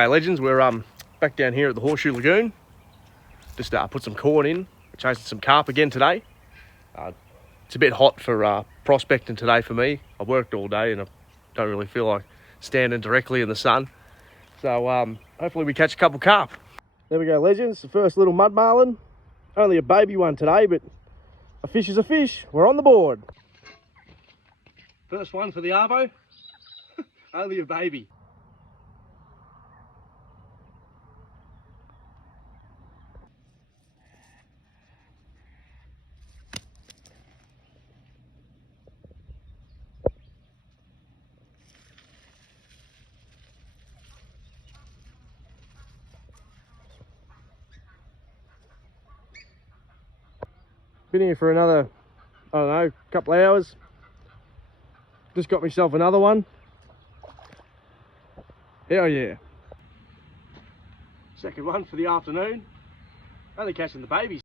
Hey legends, we're back down here at the Horseshoe Lagoon. Just put some corn in. We're chasing some carp again today. It's a bit hot for prospecting today for me. I've worked all day and I don't really feel like standing directly in the sun. So hopefully we catch a couple carp. There we go legends, the first little mud marlin. Only a baby one today, but a fish is a fish. We're on the board. First one for the arvo. Only a baby. Been here for another, I don't know, couple of hours. Just got myself another one. Hell yeah. Second one for the afternoon. Only catching the babies.